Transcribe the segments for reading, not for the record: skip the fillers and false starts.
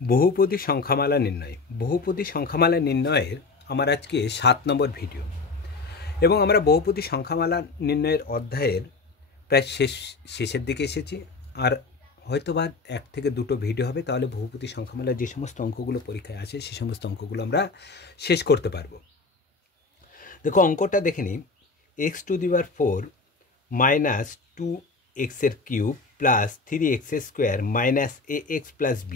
বহুপদী সংখ্যামালা নির্ণয়। বহুপদী সংখ্যামালা নির্ণয়ের আমার আজকে 7 নম্বর ভিডিও এবং আমরা বহুপদী সংখ্যামালা নির্ণয়ের অধ্যায়ের প্রায় শেষের দিকে এসেছি। আর হয়তোবা 1 থেকে 2টো ভিডিও হবে, তাহলে বহুপদী সংখ্যামালার যে সমস্ত অঙ্কগুলো পরীক্ষায় আসে সে সমস্ত অঙ্কগুলো আমরা শেষ করতে পারবো। দেখো অঙ্কটা দেখে নিই। x⁴ minus 2x³ plus 3x² minus ax plus b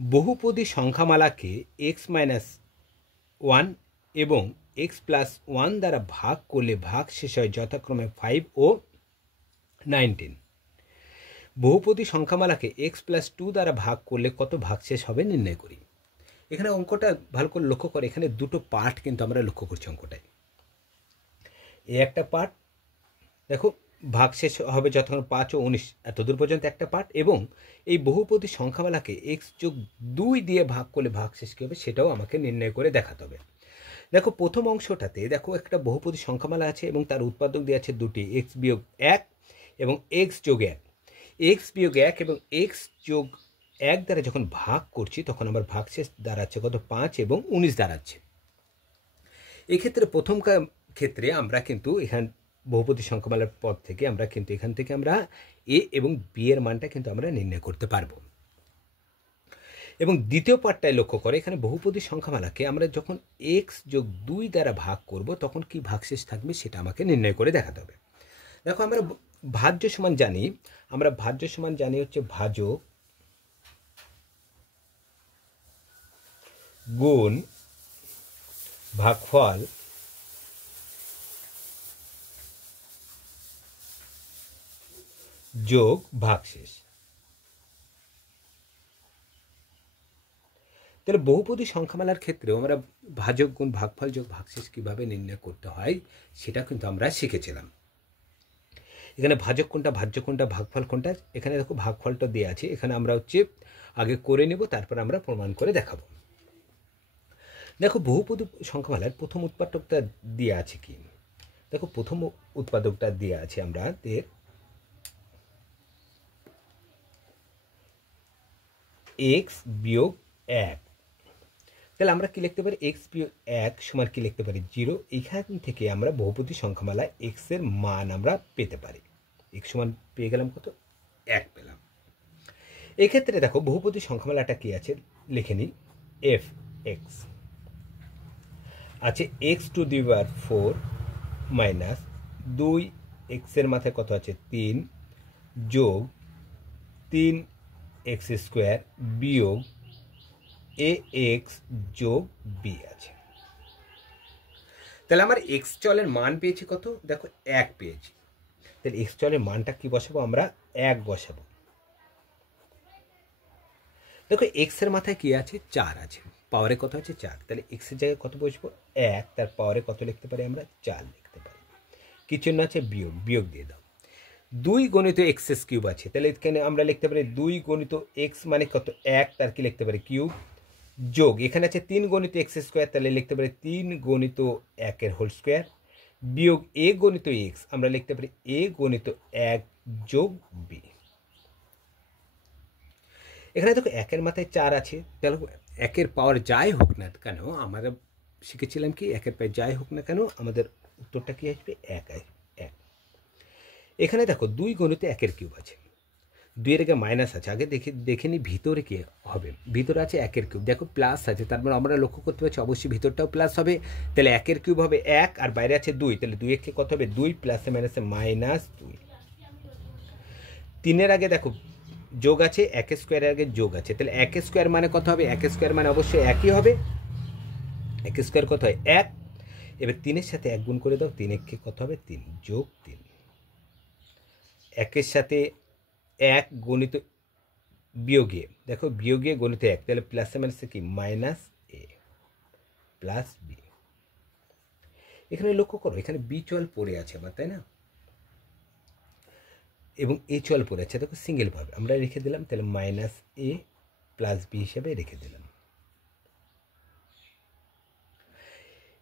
বহুপদী সংখ্যামালাকে x-1 এবং x+1 দ্বারা ভাগ করলে ভাগশেষ হয় যথাক্রমে 5 ও 19। বহুপদী সংখ্যামালাকে x+2 দ্বারা ভাগ করলে কত ভাগশেষ হবে নির্ণয় করি। এখানে অঙ্কটা ভালো করে লক্ষ্য করে, এখানে দুটো পার্ট কিন্তু আমরা লক্ষ্য করছি অঙ্কটায়। এই একটা পার্ট দেখো, ভাগশেষ হবে যতক্ষণ 5 ও 19 এত দূর পর্যন্ত একটা পার্ট, এবং এই বহুপদী সংখ্যামালাকে x+2 দিয়ে ভাগ করলে ভাগশেষ কী হবে সেটাও আমাকে নির্ণয় করে দেখাতে হবে। দেখো প্রথম অংশটাতে দেখো একটা বহুপদী সংখ্যামালা আছে এবং তার উৎপাদক দিয়ে আছে দুটি, x-1 এবং x+1। x-1 এবং x+1 দ্বারা যখন ভাগ করছি তখন আমার ভাগশেষ দাঁড়াচ্ছে কত, 5 এবং 19 দাঁড়াচ্ছে। এক্ষেত্রে প্রথম ক্ষেত্রে আমরা কিন্তু এখান বহুপদী সংখ্যামালার পদ থেকে আমরা কিন্তু এখান থেকে আমরা এ এবং বি এর মানটা কিন্তু আমরা নির্ণয় করতে পারবো। এবং দ্বিতীয় পার্টটায় লক্ষ্য করে, এখানে বহুপদী সংখ্যামালাকে আমরা যখন x+2 দ্বারা ভাগ করব তখন কি ভাগশেষ থাকবে সেটা আমাকে নির্ণয় করে দেখাতে হবে। দেখো আমরা ভাজ্য সমান জানি, হচ্ছে ভাজক গুণ ভাগফল যোগ ভাগশেষ। তাহলে বহুপদী সংখ্যামালার ক্ষেত্রেও আমরা ভাজক গুণ ভাগফল যোগ ভাগশেষ কীভাবে নির্ণয় করতে হয় সেটা কিন্তু আমরা শিখেছিলাম। এখানে ভাজক কোনটা, ভাজ্য কোনটা, ভাগফল কোনটা, এখানে দেখো ভাগফলটা দেওয়া আছে, এখানে আমরা আগে করে নেব, তারপর আমরা প্রমাণ করে দেখাবো। দেখো বহুপদী সংখ্যামালার প্রথম উৎপাদকটা দেওয়া আছে কি, দেখো প্রথম উৎপাদকটা দেওয়া আছে আমরা x-1। তাহলে আমরা কি লিখতে পারি, x-1 সমান কি লিখতে পারি, 0। এখান থেকে আমরা বহুপদী সংখ্যামালা x এর মান আমরা পেতে পারি। x সমান পেয়ে গেলাম কত, 1 পেলাম। এক্ষেত্রে দেখো বহুপদী সংখ্যামালাটা কি আছে লিখে নিই, f(x) আছে x⁴ মাইনাস 2x এর মাথায় কত আছে 3 যোগ 3x² বিয়োগ ax যোগ b আছে। তাহলে আমার x চলের মান পেয়েছি কত, দেখো 1 পেয়েছি। তাহলে x চলের মানটা কি বসাবো, আমরা 1 বসাবো। দেখো x এর মাথায় কি আছে, 4 আছে, পাওয়ারে কত আছে 4। তাহলে x এর জায়গায় কত বসবো, 1, তার পাওয়ারে কত লিখতে পারি আমরা, 4 লিখতে পারি। কি চিহ্ন আছে, বিয়োগ দিয়ে দাও। 2 গণিত x³ আছে, তাহলে এখানে আমরা লিখতে পারি 2 গণিত x মানে কত, 1, তার কি লিখতে পারি কিউব, যোগ এখানে আছে 3 গণিত x², তাহলে লিখতে পারি 3 গণিত 1 এর হোল স্কোয়ার, বিয়োগ a গণিত x, আমরা লিখতে পারি a গণিত 1 যোগ b। এখানে দেখো 1 এর মাথায় 4 আছে, তাহলে 1 এর পাওয়ার যাই হোক না কেন, আমরা শিখেছিলাম কি 1 এর পাওয়ার যাই হোক না কেন আমাদের উত্তরটা কি আসবে, 1 আসবে। এখানে দেখো 2 গণিত 1 এর কিউব আছে, 2 এর আগে মাইনাস আছে, আগে দেখে নি ভিতরে কি হবে, ভিতরে আছে 1 এর কিউব, দেখো প্লাস আছে, তারপর আমরা লক্ষ্য করতে পারছি অবশ্যই ভিতরটাও প্লাস হবে। তাহলে 1 এর কিউব হবে 1 আর বাইরে আছে 2, তাহলে 2 এর কত হবে 2 প্লাসে মাইনাসে -2। 3 এর আগে দেখো যোগ আছে, 1² এর আগে যোগ আছে, তাহলে 1² মানে কত হবে, 1² মানে অবশ্যই 1ই হবে। 1² কত হয় 1, এবার 3 এর সাথে 1 গুণ করে দাও, 3 এর কত হবে 3 যোগ 3। 1 এর সাথে 1 গণিত বিয়োগে, দেখো বিয়োগে গণিত 1, তাহলে প্লাসে মাইনাসে কি -a প্লাস b। এখানে লক্ষ্য করো এখানে b চল পড়ে আছে আমার, তাই না, এবং a চল পড়ে আছে, দেখো সিঙ্গেল ভাবে আমরা রেখে দিলাম, তাহলে -a প্লাস b হিসেবে রেখে দিলাম।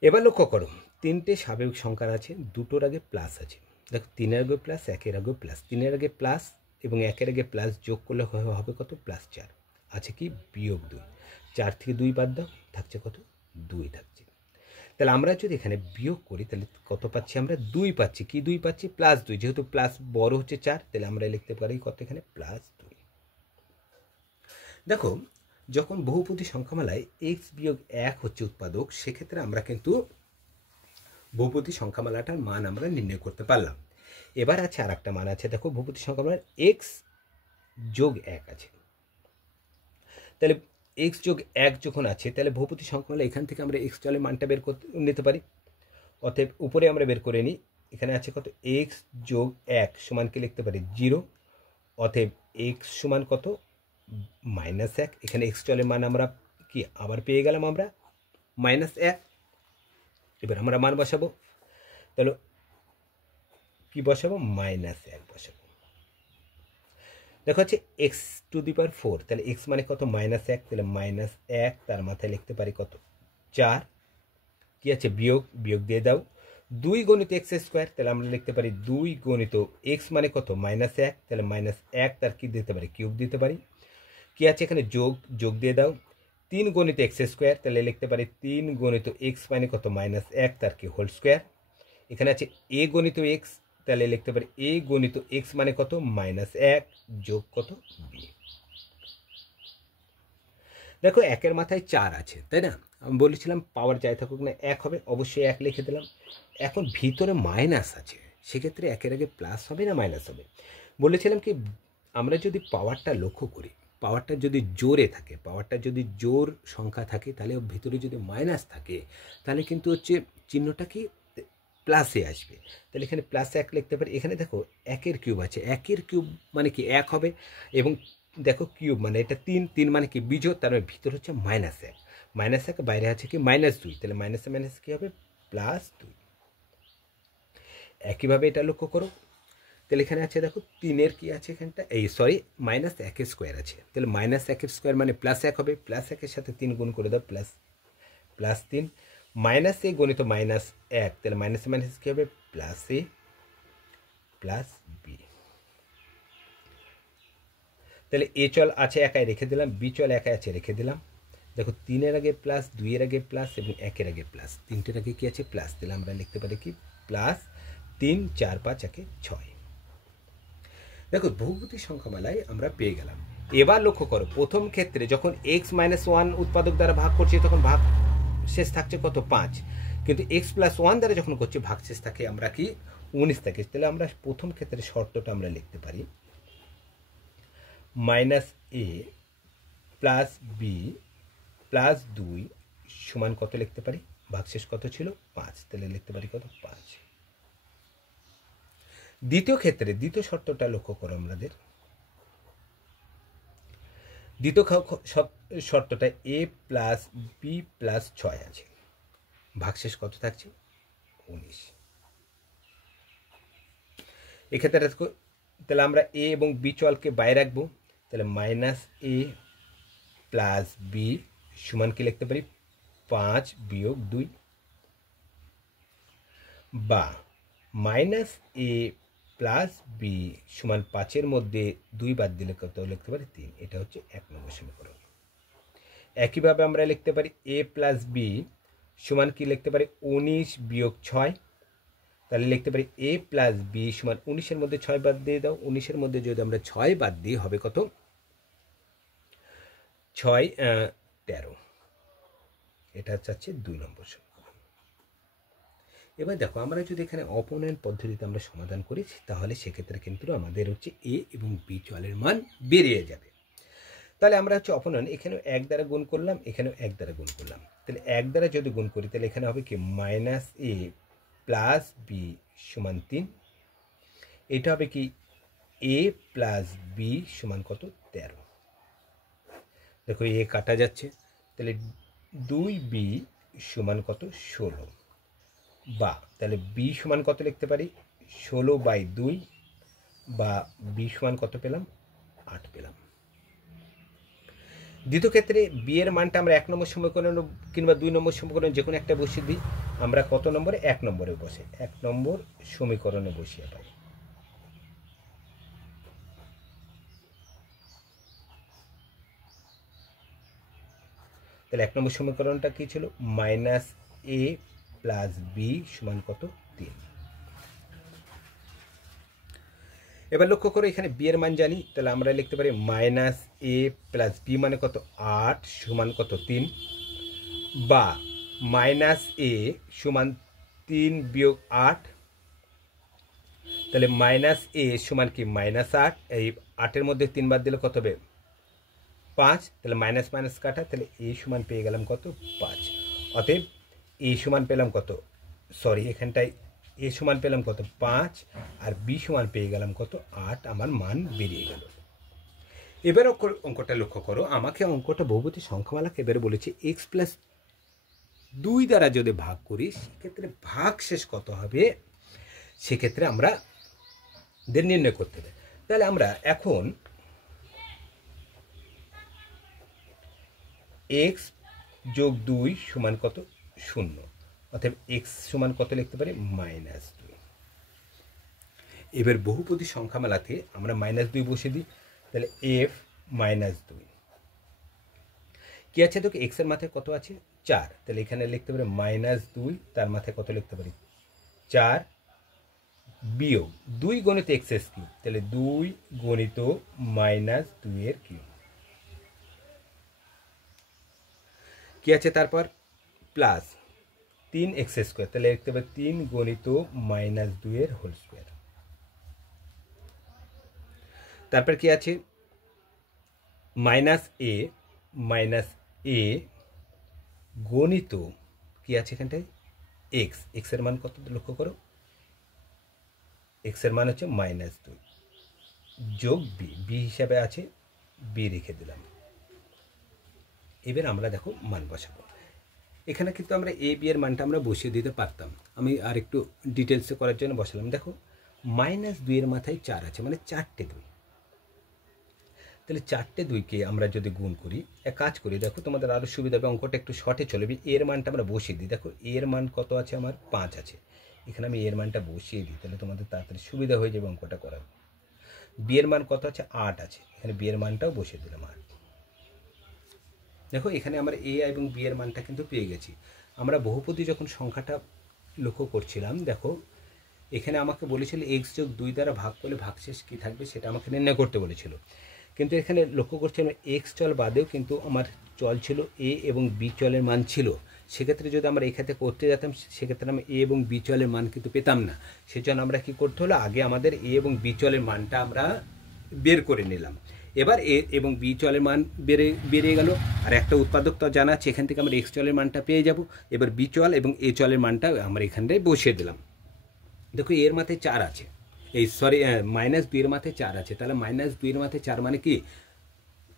এবার লক্ষ্য করো 3টে স্বাভাবিক সংখ্যা আছে, দুটোর আগে প্লাস আছে, দেখো 3 এর আগে প্লাস, 1 এর আগে প্লাস, 3 এর আগে প্লাস এবং 1 এর আগে প্লাস যোগ করলে হবে কত, +4। আছে কি বিয়োগ 2, 4 থেকে 2 বাদ দাও, থাকছে কত 2 থাকছে। তাহলে আমরা যদি এখানে বিয়োগ করি তাহলে কত পাচ্ছি আমরা 2 পাচ্ছি, কি 2 পাচ্ছি +2, যেহেতু প্লাস বড় হচ্ছে 4 তাহলে আমরা লিখতে পারি কত এখানে +2। দেখো যখন বহুপদী সংখ্যামালায় x বিয়োগ 1 হচ্ছে উৎপাদক, সেক্ষেত্রে আমরা কিন্তু বহুপদী সংখ্যামালাটার মান আমরা নির্ণয় করতে পারলাম। এবার আছে আর একটা মান আছে, দেখো বহুপদী সংখ্যামালার x যোগ 1 আছে, তাহলে x যোগ 1 যখন আছে তাহলে বহুপদী সংখ্যামালা এখান থেকে আমরা x চলে মানটা বের করতে নিতে পারি। অতএব উপরে আমরা বের করে নিই, এখানে আছে কত x যোগ 1 সমান কি লিখতে পারি 0, অতএব x সমান কত -1, এখানে x চলের মান আমরা কি আবার পেয়ে গেলাম আমরা -1। এবার আমরা মান বসাবো, তাহলে কি বসাবো -1 বসাবো। দেখো হচ্ছে x⁴, তাহলে x মানে কত -1, তাহলে -1 তার মাথায় লিখতে পারি কত 4, কি আছে বিয়োগ, বিয়োগ দিয়ে দাও 2 গণিত x², তাহলে আমরা লিখতে পারি 2 গণিত x মানে কত -1, তাহলে -1 তার কি দিতে পারি কিউব দিতে পারি, কি আছে এখানে যোগ, যোগ দিয়ে দাও 3 গণিত x², তাহলে লিখতে পারি 3 গণিত x মানে কত -1 তার কি হোল স্কোয়ার। এখানে আছে a গণিত x, তাহলে লিখতে পারি a গণিত x মানে কত -1 যোগ কত b। দেখো 1-এর মাথায় 4 আছে, তাই না? আমি বলেছিলাম পাওয়ার যাই থাকুক না 1 হবে, অবশ্যই 1 লিখে দিলাম। এখন ভিতরে মাইনাস আছে, সেক্ষেত্রে 1-এর আগে প্লাস হবে না মাইনাস হবে? বলেছিলাম কি আমরা যদি পাওয়ারটা লক্ষ্য করি, পাওয়ারটা যদি জোরে থাকে, পাওয়ারটা যদি জোর সংখ্যা থাকে, তাহলে ভিতরে যদি মাইনাস থাকে তাহলে কিন্তু হচ্ছে চিহ্নটা কি প্লাসে আসবে। তাহলে এখানে +1 লিখতে পারি। এখানে দেখো 1-এর কিউব আছে, 1-এর কিউব মানে কি 1 হবে, এবং দেখো কিউব মানে এটা 3, 3 মানে কি বিজোড়, তার মানে ভিতর হচ্ছে -1, -1 বাইরে আছে কি -2, তাহলে মাইনাসে মাইনাস কি হবে +2। একইভাবে এটা লক্ষ্য করো, তাহলে এখানে আছে দেখো 3-এর কি আছে এখানটা এই সরি -1² আছে, তাহলে -1² মানে +1 হবে, +1-এর সাথে 3 গুণ করে দাও +3, -a গণিত -1, তাহলে মাইনাসে মাইনাস কি হবে +a +b। তাহলে a চল আছে একাই রেখে দিলাম, b চল একাই আছে রেখে দিলাম। দেখো 3-এর আগে প্লাস, 2-এর আগে প্লাস এবং 1-এর আগে প্লাস, 3টের আগে কি আছে প্লাস, তাহলে আমরা লিখতে পারি কি +3 4 5 1 6। দেখো বহুপদী সংখ্যামালায় আমরা পেয়ে গেলাম। এবার লক্ষ্য করো প্রথম ক্ষেত্রে যখন x-1 উৎপাদক দ্বারা ভাগ করছি তখন ভাগ শেষ থাকছে কত 5, কিন্তু x+1 দ্বারা যখন করছি ভাগ শেষ থাকে আমরা কি 19 থাকে। তাহলে আমরা প্রথম ক্ষেত্রে শর্তটা আমরা লিখতে পারি -a + b + 2 সমান কত লিখতে পারি, ভাগশেষ কত ছিল 5, তাহলে লিখতে পারি কত 5। দ্বিতীয় ক্ষেত্রে দ্বিতীয় শর্তটা লক্ষ্য করো আমাদের, দ্বিতীয় শর্তটা a + b + 6 আছে, ভাগশেষ কত থাকছে 19। এক্ষেত্রে তাহলে আমরা a এবং b চলকে বাইরে রাখবো, তাহলে -a + b সমান কি লিখতে পারি 5 - 2, বা -a + b সমান 5-এর মধ্যে 2 বাদ দিলে কত লিখতে পারি 3, এটা হচ্ছে 1 নম্বর সমীকরণ। একইভাবে আমরা লিখতে পারি a + b সমান কি লিখতে পারি 19 - 6, তাহলে লিখতে পারি a + b সমান 19-এর মধ্যে 6 বাদ দিয়ে দাও, 19-এর মধ্যে যদি আমরা 6 বাদ দিই হবে কত 6 13, এটা হচ্ছে 2 নম্বর সমীকরণ। এবার দেখো আমরা যদি এখানে অপনয়ন পদ্ধতিতে আমরা সমাধান করি তাহলে সেক্ষেত্রে কিন্তু আমাদের হচ্ছে a এবং b চলের মান বেরিয়ে যাবে। তাহলে আমরা হচ্ছে অপনয়ন এখানেও 1 দ্বারা গুণ করলাম, এখানেও 1 দ্বারা গুণ করলাম, তাহলে 1 দ্বারা যদি গুণ করি তাহলে এখানে হবে কি -a + b সমান 3, এটা হবে কি a + b সমান কত 13। দেখো এ কাটা যাচ্ছে, তাহলে 2b সমান কত 16, বা তাহলে b সমান কত লিখতে পারি 16/2, বা b সমান কত পেলাম 8 পেলাম। দ্বিতীয় ক্ষেত্রে b এর মানটা আমরা 1 নম্বর সমীকরণ কিংবা 2 নম্বর সমীকরণ যে কোনো একটা বসিয়ে দিই, আমরা কত নম্বরে 1 নম্বরে বসে 1 নম্বর সমীকরণে বসিয়ে পাই। তাহলে 1 নম্বর সমীকরণটা কী ছিল, মাইনাস এ প্লাস বি সমান কত 3। এবার লক্ষ্য করো এখানে বি এর মান জানি, তাহলে আমরা লিখতে পারি মাইনাস এ প্লাস বি মানে কত 8 সমান কত 3, বা মাইনাস এ সমান 3 বিয়োগ 8, তাহলে মাইনাস এ সমান কি -8, এই 8-এর মধ্যে 3 বাদ দিলে কত হবে 5, তাহলে মাইনাস মাইনাস কাটা, তাহলে এ সমান পেয়ে গেলাম কত 5। অতএব এ সমান পেলাম কত, সরি এখানটায় এ সমান পেলাম কত 5 আর বি সমান পেয়ে গেলাম কত 8, আমার মান বেরিয়ে গেল। এবার অঙ্কটা লক্ষ্য করো, আমাকে অঙ্কটা বহুপদী সংখ্যামালাকে এবারে বলেছে x+2 দ্বারা যদি ভাগ করি সেক্ষেত্রে ভাগশেষ কত হবে, সেক্ষেত্রে আমরা নির্ণয় করতে হবে। তাহলে আমরা এখন x যোগ 2 সমান কত 0, অতএব x সমান কত লিখতে পারি -2। এবার বহুপদী সংখ্যামালাতে আমরা -2 বসে দিই, তাহলে f -2 কি আছে, দেখো x এর মাথায় কত আছে 4, তাহলে এখানে লিখতে পারি -2, তার মাথায় কত লিখতে পারি 4 বিয়োগ 2 গণিত x এর কিউব, তাহলে 2 গণিত -2 এর কিউব কি আছে, তারপর প্লাস 3x², তাহলে লিখতে পারি 3 গণিত -2 এর হোল স্কোয়ার। তারপর কি আছে -a গণিত কি আছে এখানটায় x এর মান কত লক্ষ্য করো, x এর মান হচ্ছে -2 যোগ b হিসাবে আছে, b রেখে দিলাম। এবার আমরা দেখো মান বসাবো, এখানে কিন্তু আমরা a b এর মানটা আমরা বসিয়ে দিতে পারতাম, আমি আর একটু ডিটেলসে করার জন্য বসালাম। দেখো -2 এর মাথায় 4 আছে, মানে 4টে 2, তাহলে 4টে 2কে আমরা যদি গুণ করি, এক কাজ করি, দেখো তোমাদের আরও সুবিধা হবে, অঙ্কটা একটু শর্টে চলবে। এর মানটা আমরা বসিয়ে দিই, দেখো এর মান কত আছে আমার 5 আছে, এখানে আমি এর মানটা বসিয়ে দিই, তাহলে তোমাদের তাড়াতাড়ি সুবিধা হয়ে যাবে অঙ্কটা করার। বি এর মান কত আছে 8 আছে, এখানে বি এর মানটাও বসিয়ে দিলাম 8। দেখো এখানে আমরা এ এবং বি এর মানটা কিন্তু পেয়ে গেছি। আমরা বহুপদী যখন সংখ্যাটা লক্ষ্য করছিলাম, দেখো এখানে আমাকে বলেছিল x+2 দ্বারা ভাগ করলে ভাগশেষ কী থাকবে সেটা আমাকে নির্ণয় করতে বলেছিল, কিন্তু এখানে লক্ষ্য করছিলাম এক্স চল বাদেও কিন্তু আমার চল ছিল এ এবং বি চলের মান ছিল। সেক্ষেত্রে যদি আমরা এক্ষেত্রে করতে যেতাম সেক্ষেত্রে আমরা এ এবং বি চলের মান কিন্তু পেতাম না। সেজন্য আমরা কি করতে হলো, আগে আমাদের এ এবং বি চলের মানটা আমরা বের করে নিলাম। এবার এ এবং বি চলের মান বেরিয়ে গেল, আর একটা উৎপাদক তো জানা আছে, এখান থেকে আমরা এক্স চলের মানটা পেয়ে যাব। এবার বি চল এবং এ চলের মানটা আমরা এখানটায় বসিয়ে দিলাম। দেখো এর মাথায় 4 আছে, এই সরি -2 এর মাথায় 4 আছে, তাহলে -2 এর মাথায় 4 মানে কি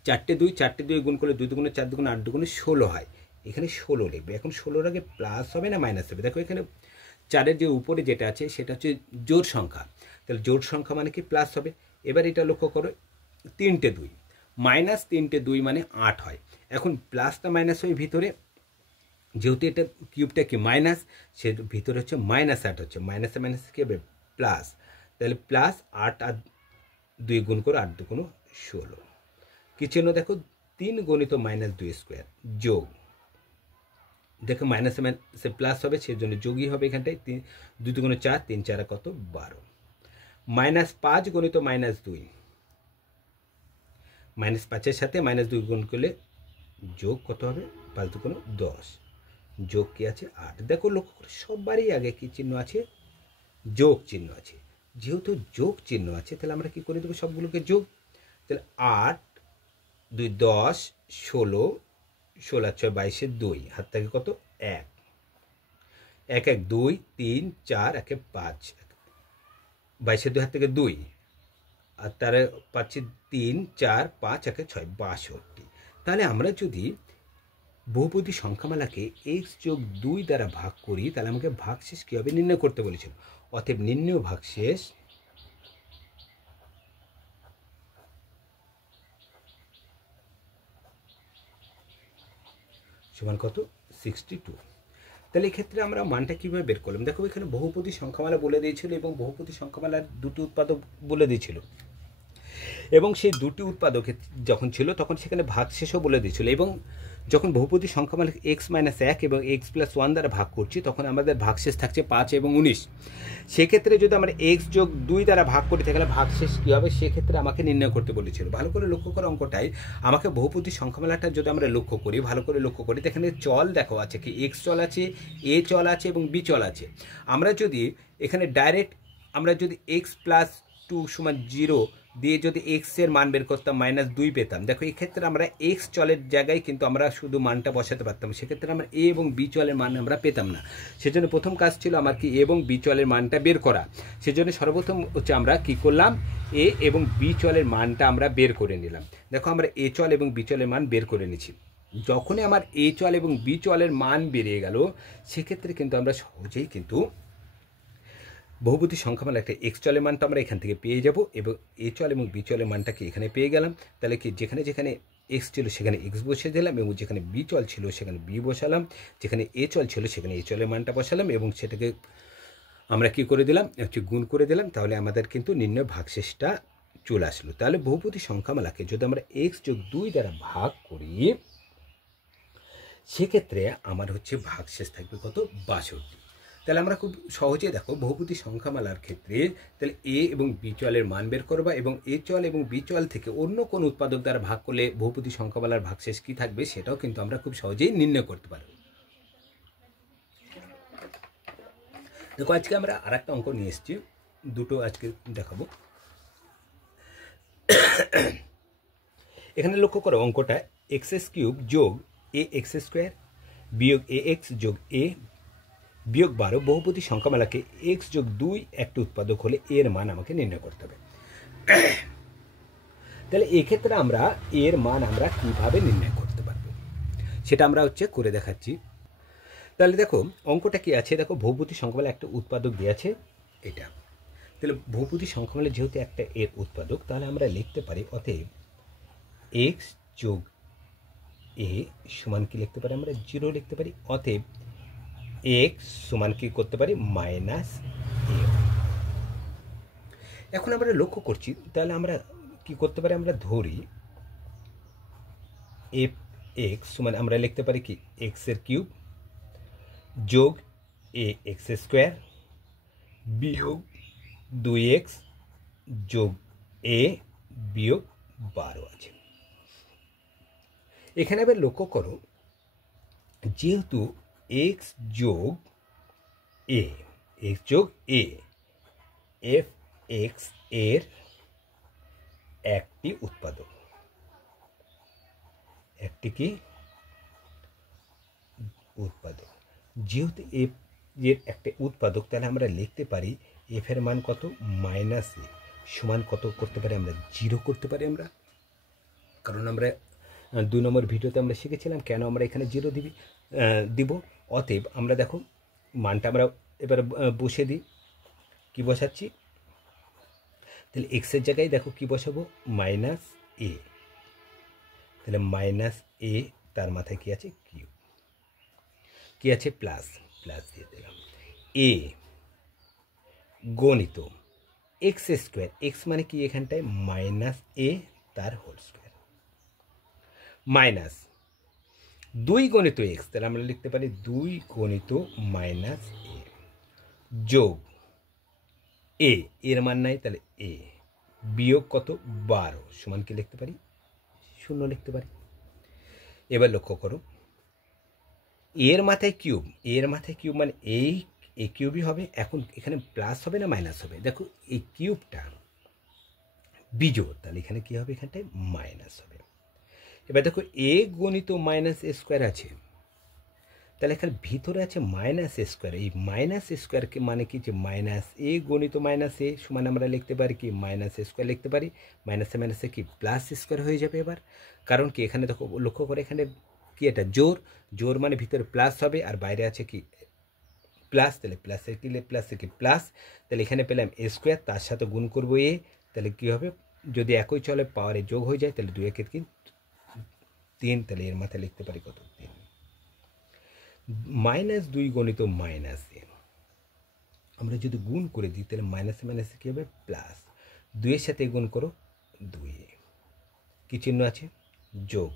4টে 2 গুণ করলে 2 দুগুণে 4 দুগুণে 8 দুগুণে 16 হয়, এখানে 16 লিখবে। এখন 16-র আগে প্লাস হবে না মাইনাস হবে, দেখো এখানে 4-এর যে উপরে যেটা আছে সেটা হচ্ছে জোড় সংখ্যা, তাহলে জোড় সংখ্যা মানে কি প্লাস হবে। এবার এটা লক্ষ্য করো 3টে 2 -3টে 2 মানে 8 হয়। এখন প্লাসটা মাইনাস হয় ভিতরে, যেহেতু এটা কিউবটা কি মাইনাস, সে ভিতরে হচ্ছে -8 হচ্ছে, মাইনাসে মাইনাসে কী হবে প্লাস, তাহলে +8 আর 2 গুণ করে 8 দুগুণ 16 কি চিহ্ন দেখো 3 গণিত -2² যোগ, দেখো মাইনাসে মাইনাসে প্লাস হবে সেই জন্য যোগই হবে এখানটায়, 2 দুগুণ 4 3 4 কত 12, -5 গণিত -2, -5-এর সাথে -2 গুণ করলে যোগ কত হবে 5 দুগুণ 10 যোগ কি আছে 8। দেখো লক্ষ্য করে সবারই আগে কি চিহ্ন আছে, যোগ চিহ্ন আছে। যেহেতু যোগ চিহ্ন আছে তাহলে আমরা কি করে দেবো সবগুলোকে যোগ, তাহলে 8 2 10 16 16 6 22 2 হাত থেকে কত 1 1 1 2 3 4 1 5 22 2 হাত থেকে 2 আর তার পাচ্ছি 3 4 5 1 6 62। তাহলে আমরা যদি বহুপদী সংখ্যামালাকে x+2 দ্বারা ভাগ করি তাহলে আমাকে ভাগশেষ কীভাবে নির্ণয় করতে বলেছিল। অতএব নির্ণয় ভাগশেষ সমান কত 62। তাহলে এক্ষেত্রে আমরা মানটা কীভাবে বের করলাম, দেখো এখানে বহুপদী সংখ্যামালা বলে দিয়েছিল এবং বহুপদী সংখ্যামালার দুটি উৎপাদক বলে দিয়েছিল, এবং সেই দুটি উৎপাদক যখন ছিল তখন সেখানে ভাগশেষও বলে দিয়েছিল, এবং যখন বহুপদী সংখ্যামালাকে x মাইনাস 1 এবং x প্লাস 1 দ্বারা ভাগ করছি তখন আমাদের ভাগশেষ থাকছে 5 এবং 19। সেক্ষেত্রে যদি আমরা x যোগ 2 দ্বারা ভাগ করি তাহলে ভাগশেষ কী হবে, সেক্ষেত্রে আমাকে নির্ণয় করতে বলেছিল। ভালো করে লক্ষ্য করে অঙ্কটায় আমাকে বহুপদী সংখ্যামালাটা যদি আমরা লক্ষ্য করি, ভালো করে লক্ষ্য করি, এখানে চল দেখো আছে কি x চল আছে, a চল আছে এবং b চল আছে। আমরা যদি এখানে ডাইরেক্ট আমরা যদি x প্লাস 2 সমান 0 দিয়ে যদি x এর মান বের করতাম -2 পেতাম। দেখো এক্ষেত্রে আমরা x চলের জায়গায় কিন্তু আমরা শুধু মানটা বসাতে পারতাম, সেক্ষেত্রে আমরা a এবং b চলের মান আমরা পেতাম না। সেজন্য প্রথম কাজ ছিল আমার কি a এবং b চলের মানটা বের করা। সেজন্য সর্বপ্রথম হচ্ছে আমরা কি করলাম, a এবং b চলের মানটা আমরা বের করে নিলাম। দেখো আমরা a চল এবং b চলের মান বের করে নিয়েছি। যখনই আমার a চল এবং b চলের মান বেরিয়ে গেল সেক্ষেত্রে কিন্তু আমরা সহজেই কিন্তু বহুপদী সংখ্যামালা একটা x চলের মানটা আমরা এখান থেকে পেয়ে যাব এবং a চল এবং b চলের মানটাকে এখানে পেয়ে গেলাম। তাহলে কি যেখানে যেখানে x ছিল সেখানে x বসিয়ে দিলাম এবং যেখানে b চল ছিল সেখানে b বসালাম, যেখানে a চল ছিল সেখানে a চলের মানটা বসালাম এবং সেটাকে আমরা কি করে দিলাম, একটু গুণ করে দিলাম। তাহলে আমাদের কিন্তু নির্ণয় ভাগশেষটা চলে আসলো। তাহলে বহুপদী সংখ্যামালাকে যদি আমরা x যোগ 2 দ্বারা ভাগ করি সেক্ষেত্রে আমার হচ্ছে ভাগশেষ থাকবে কত, 62। তাহলে আমরা খুব সহজে দেখো বহুপদী সংখ্যামালার ক্ষেত্রে তাহলে a এবং b চলের মান বের করবা এবং a চল এবং b চল থেকে অন্য কোন উৎপাদক দ্বারা ভাগ করলে বহুপদী সংখ্যামালার ভাগশেষ কি থাকবে সেটাও কিন্তু আমরা খুব সহজেই নির্ণয় করতে পারব। দেখো আজকে আমরা আরেকটা অঙ্ক নিয়ে এসেছি, দুটো আজকে দেখাবো। এখানে লক্ষ্য করো অঙ্কটা x³ যোগ ax² বিয়োগ ax যোগ a বিয়োগ 12 বহুপদী সংখ্যামালাকে x যোগ 2 একটা উৎপাদক হলে এর মান আমাকে নির্ণয় করতে হবে। তাহলে এক্ষেত্রে আমরা এর মান আমরা কিভাবে নির্ণয় করতে পারবো সেটা আমরা হচ্ছে করে দেখাচ্ছি। তাহলে দেখো অঙ্কটা কি আছে, দেখো বহুপদী সংখ্যামালা একটা উৎপাদক দিয়েছে এটা। তাহলে বহুপদী সংখ্যামালা যেহেতু একটা এর উৎপাদক তাহলে আমরা লিখতে পারি অতএব x যোগ a সমান কি লিখতে পারি, আমরা 0 লিখতে পারি। অতএব x সমান কি করতে পারি, মাইনাস a। এখন আমরা লক্ষ্য করছি তাহলে আমরা কি করতে পারি, আমরা ধরি f x সমান আমরা লিখতে পারি কি x এর কিউব যোগ ax² বিয়োগ 2x যোগ a বিয়োগ 12 আছে। এখানে আবার লক্ষ্য করো যেহেতু x যোগ a f x এর একটি উৎপাদক, একটি কি উৎপাদক, যেহেতু f এর একটা উৎপাদক তাহলে আমরা লিখতে পারি f এর মান কত, মাইনাস a সমান কত করতে পারি, আমরা 0 করতে পারি আমরা। কারণ আমরা 2 নম্বর ভিডিওতে আমরা শিখেছিলাম কেন আমরা এখানে 0 দিব। অতএব আমরা দেখো মানটা আমরা এবার বসে দিই, কি বসাচ্ছি, তাহলে এক্স এর জায়গায় দেখো কি বসাবো, মাইনাস a। তাহলে মাইনাস a তার মাথায় কি আছে, কিউব, কি আছে প্লাস, প্লাস দিয়ে দিলাম a গণিত x² x মানে কি এখানটায় মাইনাস a তার হোল স্কোয়ার মাইনাস 2 গণিত x, তাহলে আমরা লিখতে পারি 2 গণিত মাইনাস a যোগ a এর মান নাই তাহলে a বিয়োগ কত 12 সমান কি লিখতে পারি 0 লিখতে পারি। এবার লক্ষ্য করো এর মাথায় কিউব, এর মাথায় কিউব মানে এই কিউবই হবে। এখন এখানে প্লাস হবে না মাইনাস হবে, দেখো এই কিউবটা বিজোড় তাহলে এখানে কি হবে, এখানটায় মাইনাস হবে। এবার দেখো a গণিত মাইনাস a স্কোয়ার আছে, তাহলে এখানে ভিতরে আছে মাইনাস a স্কোয়ার। এই মাইনাস a স্কোয়ারকে মানে কি যে মাইনাস a গণিত মাইনাস a সমান আমরা লিখতে পারি কি মাইনাস a স্কোয়ার লিখতে পারি, মাইনাসে মাইনাসে কি প্লাস স্কোয়ার হয়ে যাবে। এবার কারণ কি এখানে দেখো লক্ষ্য করে এখানে কি এটা জোর, জোর মানে ভিতরে প্লাস হবে আর বাইরে আছে কি প্লাস, তাহলে প্লাসের কি প্লাসের কি প্লাস, তাহলে এখানে পেলাম a স্কোয়ার তার সাথে গুণ করবো a, তাহলে কি হবে যদি একই চলে পাওয়ারে যোগ হয়ে যায় তাহলে 2 একে কি 3, তাহলে এর মাথায় লিখতে পারি কত 3 মাইনাস 2 গণিত মাইনাস a। আমরা যদি গুণ করে দিই তাহলে মাইনাসে মাইনাসে কী হবে প্লাস, 2 এর সাথে গুণ করো 2 কি চিহ্ন আছে যোগ,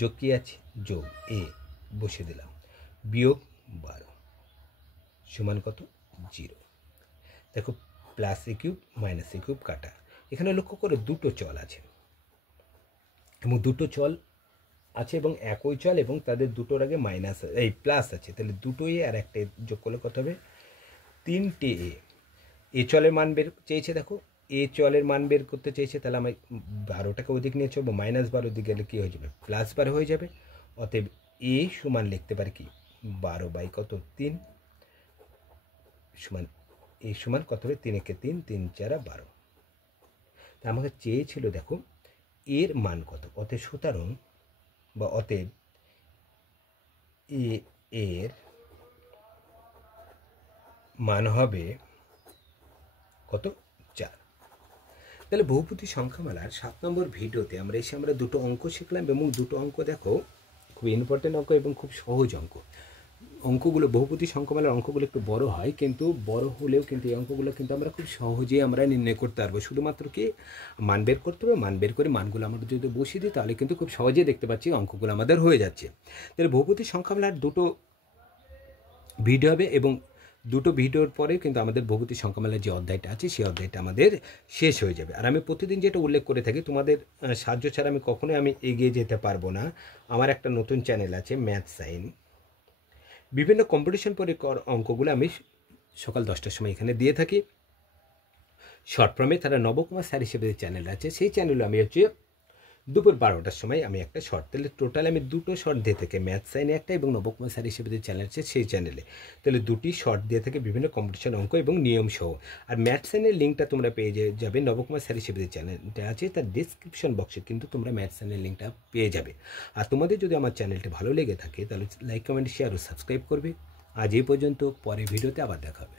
যোগ কি আছে, যোগ এ বসে দিলাম, বিয়োগ 12 সমান কত, 0। দেখো প্লাস এ কিউব মাইনাস এ কিউব কাটা। এখানে লক্ষ্য করে দুটো চল আছে এবং দুটো চল আছে এবং একই চল এবং তাদের দুটোর আগে মাইনাস এই প্লাস আছে, তাহলে দুটোই আর একটা যোগ করলে কত হবে, 3টে এ চলের মান বের চেয়েছে। দেখো এ চলের মান বের করতে চেয়েছে, তাহলে আমি 12টাকে ওদিক নিয়ে চলবো, -12 দিকে গেলে কী হয়ে যাবে, +12 হয়ে যাবে। অতএব এ সমান লিখতে পারি কি 12 কত 3 সমান এ সমান কত হবে, 3 একে 3, 3 4 12। তা আমাকে চেয়েছিল দেখো এর মান কত, অতএব সুতরাং বা অতএব এর মান হবে কত, 4। তাহলে বহুপদী সংখ্যামালার 7 নম্বর ভিডিওতে আমরা দুটো অঙ্ক শিখলাম এবং দুটো অঙ্ক দেখো খুব ইম্পর্টেন্ট অঙ্ক এবং খুব সহজ অঙ্ক। অঙ্কগুলো বহুপদী সংখ্যামালার অঙ্কগুলো একটু বড় হয়, কিন্তু বড় হলেও কিন্তু এই অঙ্কগুলো কিন্তু আমরা খুব সহজেই নির্ণয় করতে পারবো। শুধুমাত্র কি মান বের করতে হবে, মান বের করে মানগুলো আমরা যদি বসিয়ে দিই তাহলে কিন্তু খুব সহজেই দেখতে পাচ্ছি অঙ্কগুলো আমাদের হয়ে যাচ্ছে। তাহলে বহুপদী সংখ্যামালার দুটো ভিডিও হবে এবং দুটো ভিডিওর পরে কিন্তু আমাদের বহুপদী সংখ্যামালার যে অধ্যায়টা আছে সেই অধ্যায়টা আমাদের শেষ হয়ে যাবে। আর আমি প্রতিদিন যেটা উল্লেখ করে থাকি, তোমাদের সাহায্য ছাড়া কখনোই আমি এগিয়ে যেতে পারবো না। আমার একটা নতুন চ্যানেল আছে ম্যাথ সাইন, বিভিন্ন কম্পিটিশন পরীক্ষার অঙ্কগুলো আমি সকাল 10টার সময় এখানে দিয়ে থাকি শর্ট ফর্মে। তারা নবকুমার স্যার হিসেবে যে চ্যানেল আছে সেই চ্যানেলে আমি দুপুর 12টার সময় আমি একটা শর্ট, তাহলে টোটাল আমি দুটো শর্ট দিয়ে থাকি, ম্যাথ সাইনে একটা এবং নবকুমার স্যার হিসেবে যে চ্যানেল আছে সেই চ্যানেলে। তাহলে দুটি শর্ট দিয়ে থাকে বিভিন্ন কম্পিটিশন অঙ্ক এবং নিয়ম সহ। আর ম্যাথ সাইনের লিঙ্কটা তোমরা পেয়ে যাবে নবকুমার স্যার হিসেবে যে চ্যানেলটা আছে তার ডিসক্রিপশন বক্সে কিন্তু তোমরা ম্যাথ সাইনের লিঙ্কটা পেয়ে যাবে। আর তোমাদের যদি আমার চ্যানেলটি ভালো লেগে থাকে তাহলে লাইক, কমেন্ট, শেয়ার ও সাবস্ক্রাইব করবে। আজ এই পর্যন্ত, পরে ভিডিওতে আবার দেখা হবে।